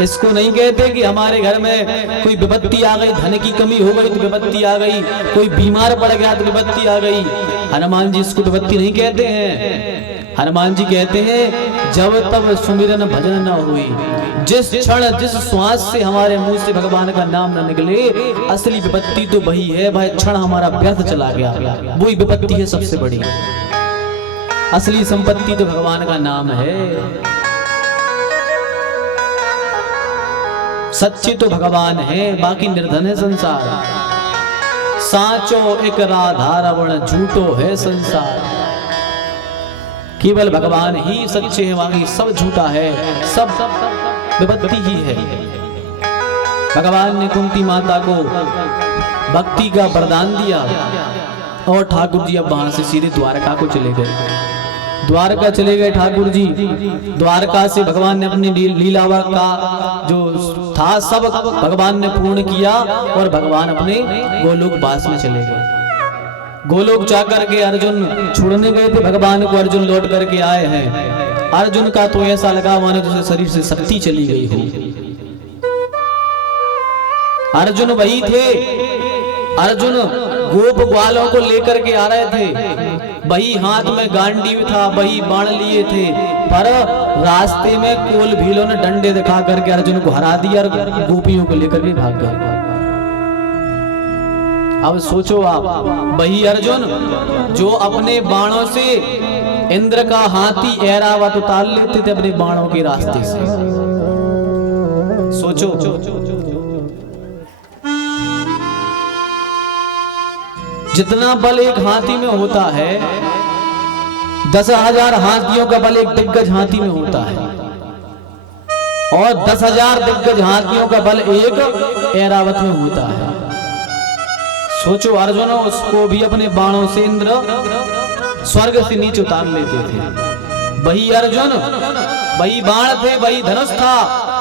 इसको नहीं कहते कि हमारे घर में कोई विपत्ति आ गई, धन की कमी हो गई तो विपत्ति आ गई, कोई बीमार पड़ गया तो विपत्ति आ गई। हनुमान जी इसको विपत्ति नहीं कहते हैं। हनुमान जी कहते हैं जब तब सुमिरन भजन न हुई, जिस क्षण जिस श्वास से हमारे मुंह से भगवान का नाम न निकले, असली विपत्ति तो वही है, वह क्षण हमारा व्यर्थ चला गया, वही विपत्ति है सबसे बड़ी। असली संपत्ति तो भगवान का नाम है। सच्चे तो भगवान है, बाकी निर्धन है संसार। साचो एक राधा रावण, झूठो है संसार। केवल भगवान ही सच्चे हैं, बाकी सब झूठा है, सब विपत्ति ही है। भगवान ने कुंती माता को भक्ति का वरदान दिया और ठाकुर जी अब वहां से सीधे द्वारका को चले गए। द्वारका चले गए ठाकुर जी। द्वारका से भगवान ने अपनी लीलावा का जो था सब भगवान ने पूर्ण किया और भगवान अपने गोलोक वास में चले गए। गोलोक जाकर के अर्जुन छोड़ने गए थे भगवान को, अर्जुन लौट करके आए हैं। अर्जुन का तो ऐसा लगा मानो जैसे शरीर से शक्ति चली गई हो। अर्जुन वही थे, अर्जुन गोप ग्वालों को लेकर के आ रहे थे, वही हाथ में गांडीव था, वही बाण लिए थे, पर रास्ते में कोल भीलों ने डंडे दिखा करके अर्जुन को हरा दिया और गोपियों को लेकर के भाग गए। अब सोचो आप, वही अर्जुन जो अपने बाणों से इंद्र का हाथी ऐरावत उतार लेते थे अपने बाणों के रास्ते से। सोचो जितना बल एक हाथी में होता है, 10,000 हाथियों का बल एक दिग्गज हाथी में होता है, और 10,000 दिग्गज हाथियों का बल एक ऐरावत में होता है। सोचो अर्जुन उसको भी अपने बाणों से इंद्र स्वर्ग से नीचे उतार लेते थे। वही अर्जुन, वही बाण थे, वही धनुष था,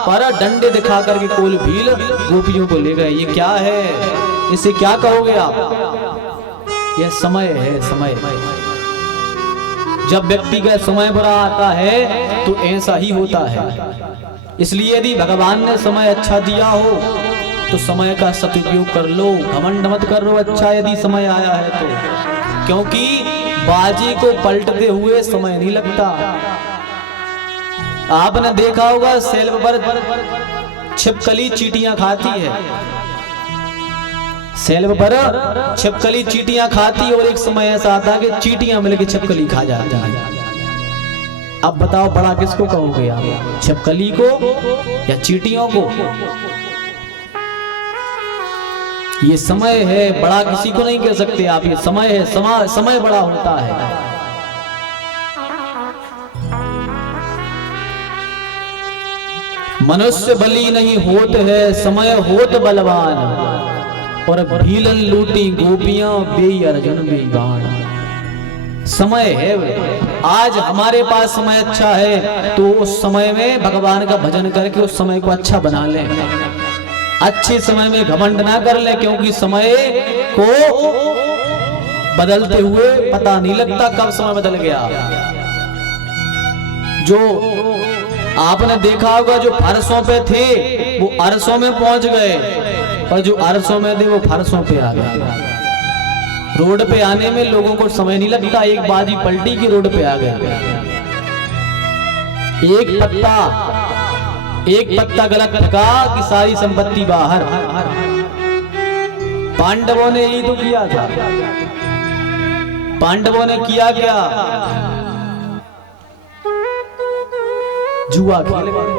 पर डंडे दिखा करके कोल भील गोपियों को ले गए। ये क्या है, इसे क्या कहोगे आप? यह समय है, समय। जब व्यक्ति का समय बुरा आता है तो ऐसा ही होता है। इसलिए यदि भगवान ने समय अच्छा दिया हो तो समय का सदुपयोग कर लो, घमंड मत करो। अच्छा यदि समय आया है तो, क्योंकि बाजी को पलटते हुए समय नहीं लगता। आपने देखा होगा सेल्फ पर छिपकली चींटियां खाती है, सेल्फ पर छिपकली चींटियां खाती, और एक समय ऐसा आता है कि चींटियां मिलकर छिपकली खा जाती हैं। अब बताओ बड़ा किसको कहोगे आप, छिपकली को या चींटियों को? ये समय है, बड़ा किसी को नहीं कह सकते आप। ये समय है, समय बड़ा होता है। मनुष्य बली नहीं होत है, समय होत बलवान, और भीलन लूटी गोपियां बेई अर्जुन बेई बाण। समय है, आज हमारे पास समय अच्छा है तो उस समय में भगवान का भजन करके उस समय को अच्छा बना लें। अच्छे समय में घमंड ना कर ले, क्योंकि समय को बदलते हुए पता नहीं लगता कब समय बदल गया। जो आपने देखा होगा जो फरसों पे थे वो अरसों में पहुंच गए, और जो अरसों में थे वो फरसों पे आ गए। रोड पे आने में लोगों को समय नहीं लगता, एक बाजी पलटी की रोड पे आ गए। एक पत्ता गलत फेंका कि सारी संपत्ति बाहर। पांडवों ने यही तो किया था। पांडवों ने किया क्या? जुआ खेल गए,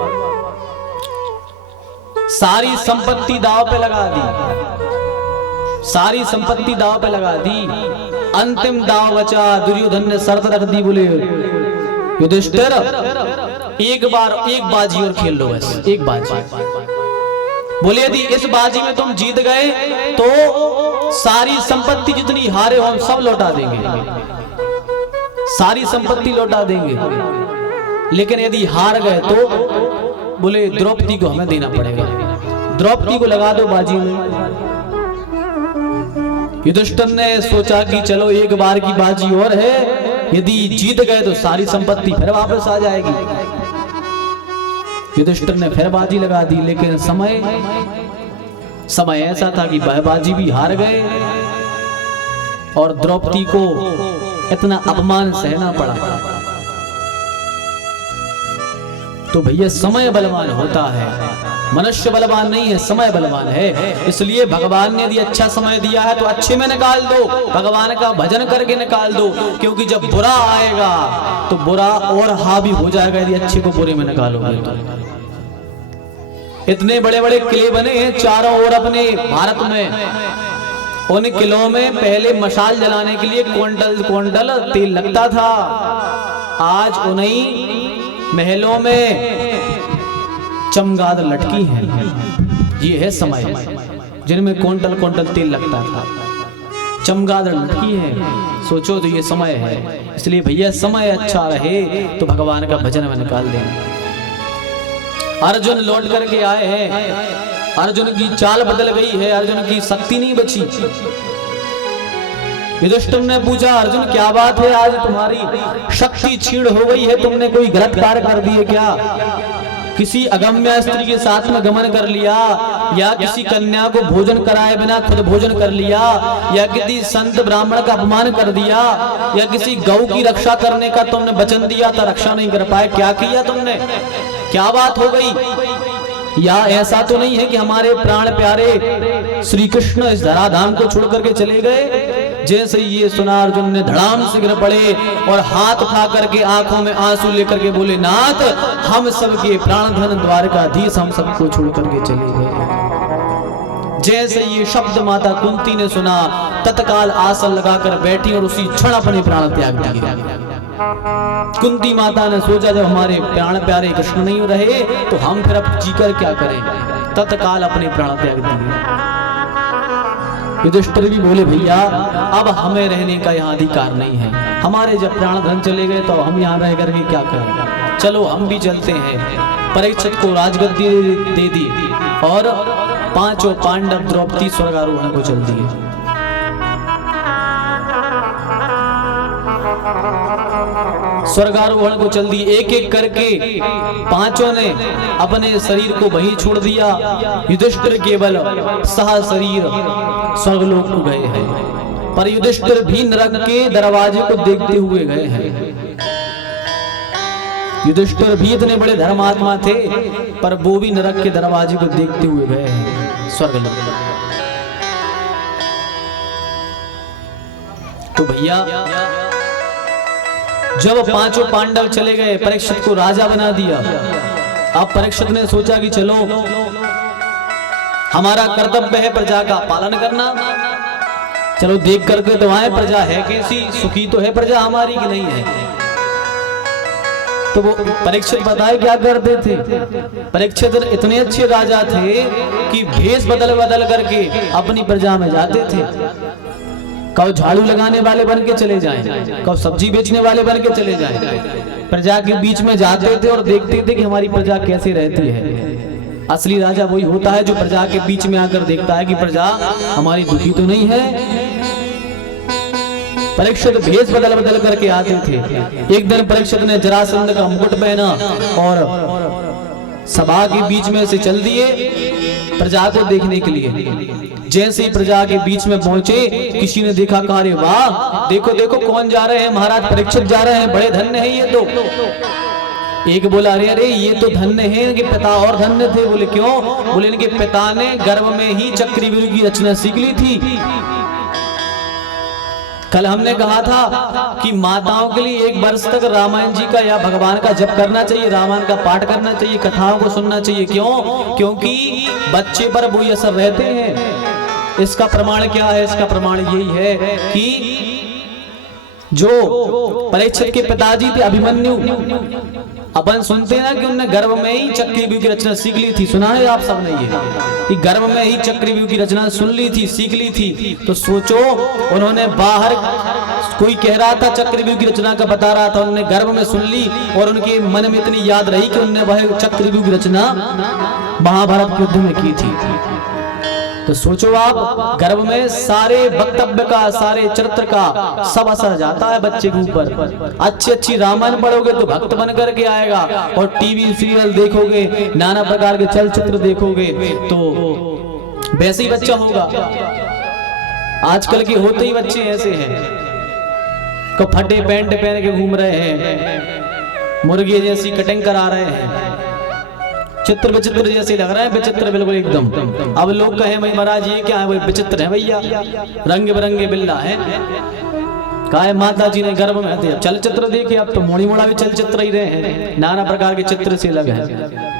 सारी संपत्ति दांव पे लगा दी, सारी संपत्ति दांव पे लगा दी। अंतिम दांव बचा, दुर्योधन ने शर्त रख दी, बोले युधिष्ठिर एक बाजी और खेल लो, बस एक बाजी। बोले यदि इस बाजी में तुम जीत गए तो सारी संपत्ति जितनी हारे हो हम सब लौटा देंगे, सारी संपत्ति लौटा देंगे। लेकिन यदि हार गए तो बोले द्रौपदी को हमें देना पड़ेगा, द्रौपदी को लगा दो बाजी में। युधिष्ठिर ने सोचा कि चलो एक बार की बाजी और है, यदि जीत गए तो सारी संपत्ति फिर वापस आ जाएगी। युधिष्ठिर ने फिर बाजी लगा दी, लेकिन समय ऐसा था कि वह बाजी भी हार गए और द्रौपदी को इतना अपमान सहना पड़ा। तो भैया समय बलवान होता है, मनुष्य बलवान नहीं है, समय बलवान है। इसलिए भगवान ने यदि अच्छा समय दिया है तो अच्छे में निकाल दो, भगवान का भजन करके निकाल दो, क्योंकि जब बुरा आएगा तो बुरा और हावी हो जाएगा यदि अच्छे को बुरे में निकालोगे तो। इतने बड़े बड़े किले बने हैं चारों ओर अपने भारत में। उन किलों में पहले मशाल जलाने के लिए क्विंटल तेल लगता था। आज उन्हीं महलों में चमगादड़ लटकी हैं। ये है समय, जिनमें क्विंटल तेल लगता था, चमगादड़ लटकी है। सोचो तो ये समय है। इसलिए भैया समय अच्छा रहे तो भगवान का भजन में निकाल दें। अर्जुन लौट करके आए हैं, अर्जुन की चाल बदल गई है, अर्जुन की शक्ति नहीं बची। युधिष्ठिर ने पूछा, अर्जुन क्या बात है, आज तुम्हारी शक्ति क्षीण हो गई है, तुमने कोई गलत कार्य कर दिए क्या? किसी अगम्य स्त्री के साथ में गमन कर लिया, या किसी कन्या को भोजन कराए बिना खुद भोजन कर लिया, या किसी संत ब्राह्मण का अपमान कर दिया, या किसी गौ की रक्षा करने का तुमने वचन दिया था, रक्षा नहीं कर पाए, क्या किया तुमने? क्या बात हो गई? या ऐसा तो नहीं है कि हमारे प्राण प्यारे श्री कृष्ण इस धराधाम को छोड़ करके चले गए? जैसे ये सुना अर्जुन ने धड़ाम से गिर पड़े और हाथ उठा करके आंखों में आंसू लेकर के बोले, नाथ हम सबके प्राण धन द्वारकाधीश हम सबको छोड़ करके चले गए। जैसे ये शब्द माता कुंती ने सुना, तत्काल आसन लगाकर बैठी और उसी क्षण अपने प्राण त्याग दिए। कुंती माता ने सोचा, जब हमारे प्राण प्यारे कृष्ण नहीं रहे तो हम फिर अब जीकर क्या करें? तत्काल अपने प्राण त्याग दिए। युधिष्ठिर भी बोले, भैया अब हमें रहने का यहाँ अधिकार नहीं है, हमारे जब प्राण धन चले गए तो हम यहाँ रह करके क्या करें? चलो हम भी चलते हैं। परीक्षित को राजगद्दी दे दी और पांचों पांडव द्रौपदी स्वर्गारोहण को चल दिए। स्वर्गारोहण को चल दिए, एक एक करके पांचों ने अपने शरीर को वहीं छोड़ दिया। युधिष्ठिर केवल सह शरीर स्वर्गलोक को गए हैं, पर युधिष्ठिर भी नरक के दरवाजे को देखते हुए गए हैं। युधिष्ठिर भी इतने बड़े धर्मात्मा थे, पर वो भी नरक के दरवाजे को देखते हुए गए हैं स्वर्गलोक। तो भैया जब पांचों पांडव चले गए, परीक्षित को राजा बना दिया। अब परीक्षित ने सोचा कि चलो हमारा कर्तव्य है प्रजा का पालन करना, चलो देख करके तो आए प्रजा है कैसी, सुखी तो है प्रजा हमारी कि नहीं है। तो वो परीक्षित बताए क्या करते थे? परीक्षित इतने अच्छे राजा थे कि भेष बदल बदल करके अपनी प्रजा में जाते थे। कब झाड़ू लगाने वाले बन के चले जाएं, कब सब्जी बेचने वाले बन के चले जाएं, प्रजा के बीच में जाते थे और देखते थे कि हमारी प्रजा कैसे रहती है। असली राजा वही होता है जो प्रजा के बीच में आकर देखता है कि प्रजा हमारी दुखी तो नहीं है। परीक्षित भेष बदल बदल करके आते थे। एक दिन परीक्षित ने जरासंध का मुकुट पहना और सभा के बीच में से चल दिए प्रजा को देखने के लिए। जैसे ही प्रजा के बीच में पहुंचे, किसी ने देखा, कहा, अरे वाह, देखो देखो कौन जा रहे हैं, महाराज परीक्षित जा रहे हैं, बड़े धन्य हैं ये तो। एक बोला, अरे अरे ये तो धन्य हैं, इनके पिता और धन्य थे। बोले क्यों? बोले इनके पिता ने गर्भ में ही चक्रव्यूह की रचना सीख ली थी। कल हमने कहा था कि माताओं के लिए 1 वर्ष तक रामायण जी का या भगवान का जप करना चाहिए, रामायण का पाठ करना चाहिए, कथाओं को सुनना चाहिए। क्यों? क्योंकि बच्चे पर बुरी असर रहते हैं। इसका प्रमाण क्या है? इसका प्रमाण यही है कि जो परीक्षित के पिताजी थे अभिमन्यु, अपन सुनते हैं ना कि उन्होंने गर्भ में ही चक्रव्यूह की रचना सीख ली थी। सुना है आप सबने ये कि गर्भ में ही चक्रव्यूह की रचना सुन ली थी, सीख ली थी। तो सोचो, उन्होंने बाहर कोई कह रहा था चक्रव्यूह की रचना का बता रहा था, उन्होंने गर्भ में सुन ली और उनके मन में इतनी याद रही कि उन्होंने वह चक्रव्यूह की रचना महाभारत के युद्ध में की थी। तो सोचो आप, गर्भ में सारे वक्तव्य का, सारे चरित्र का सब असर जाता है बच्चे के ऊपर। अच्छी रामायण पढ़ोगे तो भक्त बन करके आएगा, और टीवी सीरियल देखोगे, नाना प्रकार के चलचित्र देखोगे तो वैसे ही बच्चा होगा। आजकल के होते ही बच्चे ऐसे हैं, को फटे पैंट पहन के घूम रहे हैं, मुर्गे जैसी कटिंग करा रहे हैं, चित्र विचित्र जैसे लग रहा है, विचित्र बिल्कुल एकदम। अब लोग कहे भाई महाराज ये क्या है, वो विचित्र है भैया, रंग बिरंगे बिल्ला है। कहा माता जी ने गर्भ में थे, चलचित्र देखे, अब तो मोड़ी मोड़ा भी चलचित्र ही रहे हैं, नाना प्रकार के चित्र से लगे हैं।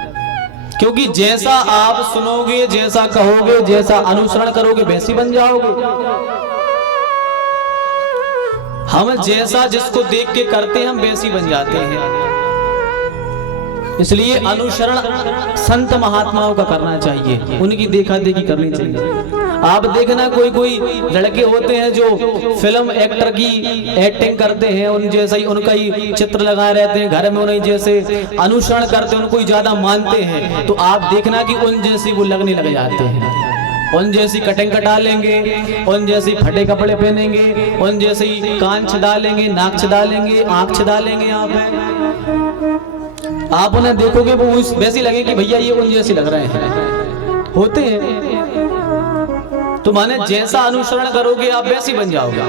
क्योंकि जैसा आप सुनोगे, जैसा कहोगे, जैसा अनुसरण करोगे, वैसी बन जाओगे। हम जैसा जिसको देख के करते हैं, हम वैसी बन जाते हैं। इसलिए अनुसरण संत महात्माओं का करना चाहिए, उनकी देखा देखी करनी चाहिए। आप देखना कोई लड़के होते हैं जो फिल्म एक्टर की एक्टिंग करते हैं, उन जैसा ही उनका ही चित्र लगाए रहते हैं, घर में उन्हें जैसे अनुसरण करते हैं, उनको ही ज्यादा मानते हैं, तो आप देखना कि उन जैसी वो लगने लग जाते हैं। उन जैसी कटिंग कटा लेंगे, उन जैसी फटे कपड़े पहनेंगे, उन जैसे ही कान छदा लेंगे, नाक छदा लेंगे, आंख छदा लेंगे। आप उन्हें देखोगे वो वैसे लगे कि भैया ये उन जैसे लग रहे हैं, होते हैं। तो माने जैसा अनुसरण करोगे आप वैसे बन जाओगे।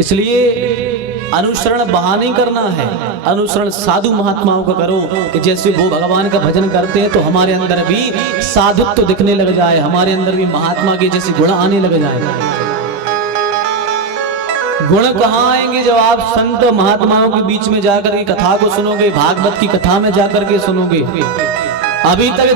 इसलिए अनुसरण बहाने करना है, अनुसरण साधु महात्माओं का करो कि जैसे वो भगवान का भजन करते हैं तो हमारे अंदर भी साधुत्व दिखने लग जाए, हमारे अंदर भी महात्मा के जैसे गुण आने लग जाए। गुण कहाँ आएंगे? जब आप संत महात्माओं के बीच में जाकर के कथा को सुनोगे, भागवत की कथा में जाकर के सुनोगे। अभी तक